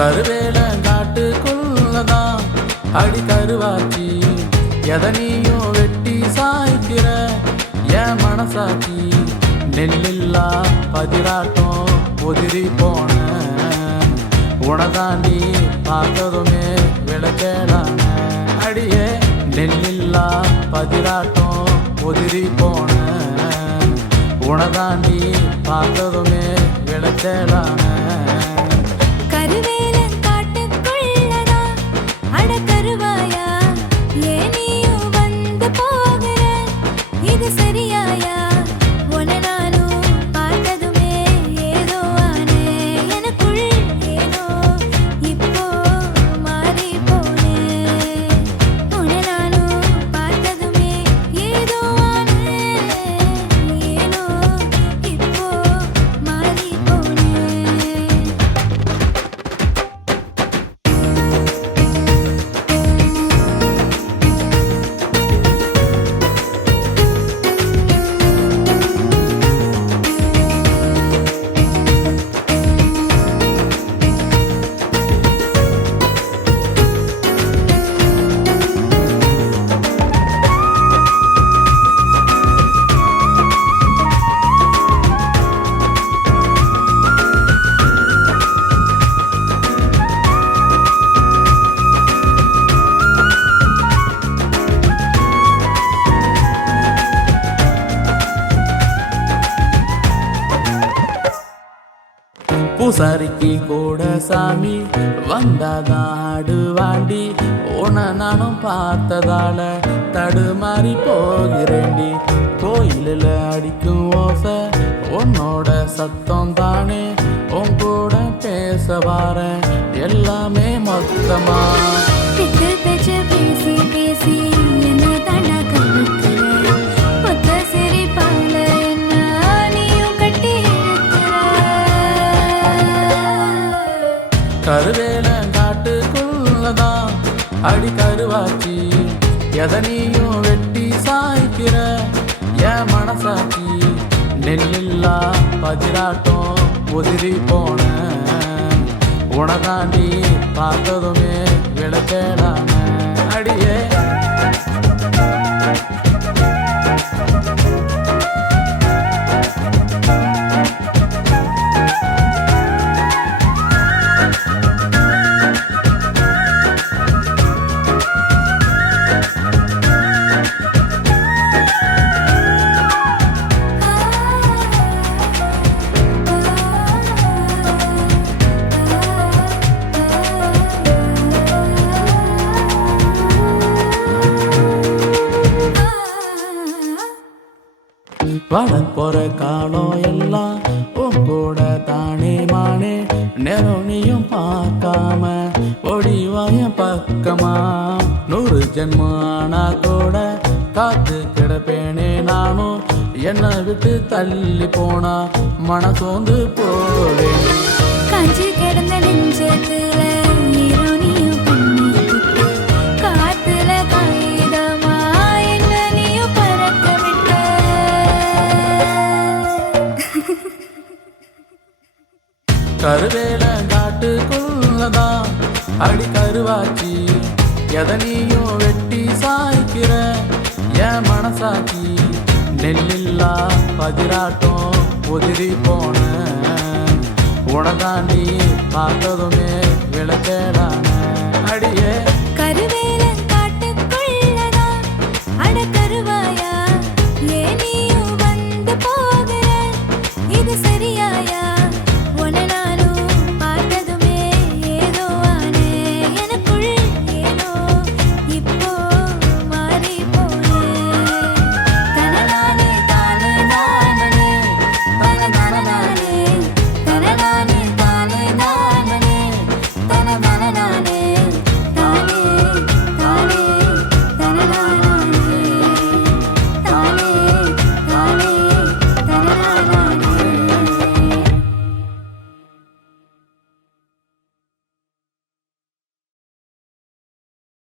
கருவேல காட்டுக்குள்ளதான் அடி கருவாச்சி எதனையும் வெட்டி சாய்க்கிற என் மனசாச்சி நெல்லில்லா பதிராட்டம் உதிரி போன உனதாண்டி பார்த்ததுமே விளக்கேடான அடியே நெல்லில்லா பதிராட்டம் உதிரி போன உனதாண்டி பார்த்ததுமே விளக்கேடான பூசாரிக்கு கூட சாமி வந்தாதாடு வாண்டி உன நானும் பார்த்ததால தடுமாறி போகிறேண்டி கோயிலில் அடிக்கும் ஓசை உன்னோட சத்தம் தானே உன் கூட பேச வாரேன் எல்லாமே மொத்தமா பேசி பேசி என்ன தாண்டா கருவேல காட்டுக்குள்ளதான் அடி கருவாச்சி எதனையும் வெட்டி சாய்க்கிற என் மனசாச்சி நெல்லில்லா பதிராட்டம் உதிரி போன உனதாண்டி பார்த்ததுமே விளக்கேடான அடியே வளர்ப்போற காலம் எல்லாம் உன் கூட தானே மானே நெருனியும் பார்க்காம ஒடிவாய பக்கமா 100 ஜென்மானா கூட காத்து கிடப்பேனே நானும் என்னை விட்டு தள்ளி போனா மனசோந்து போவேன் காஞ்சி கிடந்த நெஞ்சத்துல கருவேல காட்டுக்குள்ளதான் அடி கருவாச்சி எதனையும் வெட்டி சாய்க்கிற என் மனசாச்சி நெல்லில்லா பதிராட்டம் உதிரி போன உனதாண்டி பார்த்ததுமே விளக்கேடான அடியே கருவேல காட்டுக்குள்ளதான் அட கருவாயா ஏனியும் வந்து போகிற இது சரியாயா